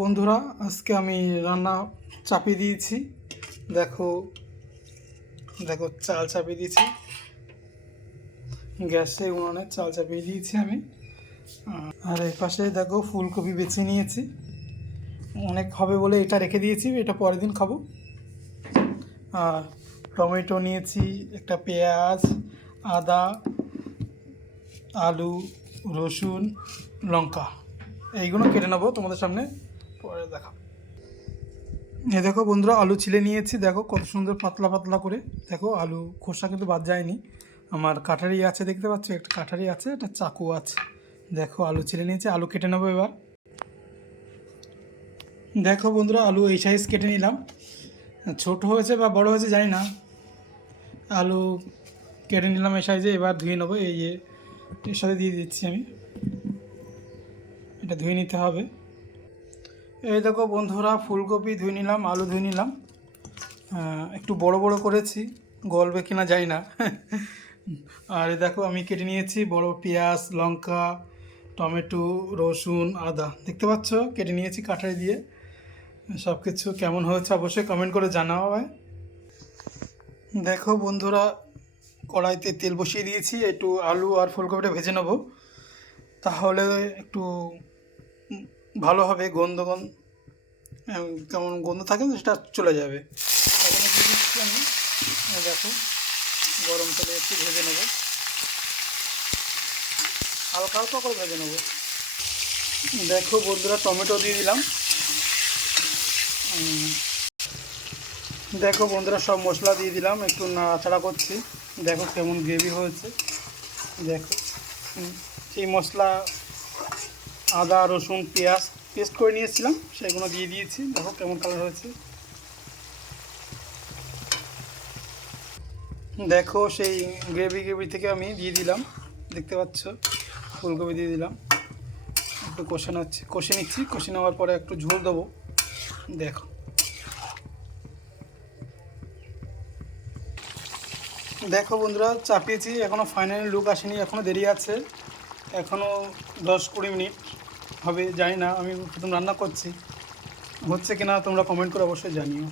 বন্ধুরা, আজকে আমি রান্না চাপিয়ে দিয়েছি। দেখো দেখো চাল চাপিয়ে দিয়েছি গ্যাসে, উনুনে চাল চাপিয়ে দিয়েছি আমি। আর এই পাশে দেখো ফুলকপি বেছে নিয়েছি, অনেক হবে বলে এটা রেখে দিয়েছি, এটা পরের দিন খাবো। আর টমেটো নিয়েছি, একটা পেঁয়াজ, আদা, আলু, রসুন, লঙ্কা, এইগুলো কেটে নেবো, তোমাদের সামনে পরে দেখাবো। এ দেখো বন্ধুরা, আলু ছিলে নিয়েছি, দেখো কত সুন্দর পাতলা পাতলা করে। দেখো আলু খোসা কিন্তু বাদ যায়নি, আমার কাটারি আছে, দেখতে পাচ্ছ একটা কাটারি আছে, একটা চাকু আছে। দেখো আলু ছিলে নিয়েছি, আলু কেটে নেবো এবার। দেখো বন্ধুরা, আলু এই সাইজ কেটে নিলাম, ছোট হয়েছে বা বড় হয়েছে জানি না। আলু কেটে নিলাম এই সাইজে, এবার ধুয়ে নেবো। এই যে এর সাথে দিয়ে দিচ্ছি আমি, এটা ধুয়ে নিতে হবে। এই দেখো বন্ধুরা, ফুলকপি ধুয়ে নিলাম, আলু ধুয়ে নিলাম, একটু বড় বড় করেছি, গলবে কিনা জানি না। আর এই দেখো আমি কেটে নিয়েছি বড় পেঁয়াজ, লঙ্কা, টমেটো, রসুন, আদা, দেখতে পাচ্ছ কেটে নিয়েছি কাটারি দিয়ে। সব কিছু কেমন হয়েছে অবশ্যই কমেন্ট করে জানাও ভাই। দেখো বন্ধুরা, কড়াইতে তেল বসিয়ে দিয়েছি, একটু আলু আর ফুলকপিটা ভেজে নেবো, তাহলে একটু ভালো হবে। কেমন গন্ধ থাকে সেটা চলে যাবে। এখানে দিয়ে দিচ্ছি আমি, দেখো গরম তেলে একটু ভেজে নেবো, হালকা হালকা করে ভেজে নেবো। দেখো বন্ধুরা, টমেটো দিয়ে দিলাম। দেখো বন্ধুরা, সব মশলা দিয়ে দিলাম, একটু নাড়াচাড়া করছি। দেখো কেমন গ্রেভি হয়েছে। দেখো সেই মশলা, আদা, রসুন, পেঁয়াজ পেস্ট করে নিয়েছিলাম, সেগুলো দিয়ে দিয়েছি। দেখো কেমন কালার হয়েছে। দেখো সেই গ্রেভি থেকে আমি দিয়ে দিলাম, দেখতে পাচ্ছ ফুলকপি দিয়ে দিলাম, একটু কষে নিচ্ছি। কষে নেওয়ার পরে একটু ঝোল দেবো। দেখো দেখো বন্ধুরা, চাপিয়েছি, এখনও ফাইনালি লুক আসেনি, এখনও দেরি আছে, এখনও 10-20 মিনিট হবে, জানি না। আমি প্রথম রান্না করছি, হচ্ছে কিনা তোমরা কমেন্ট করে অবশ্যই জানিও।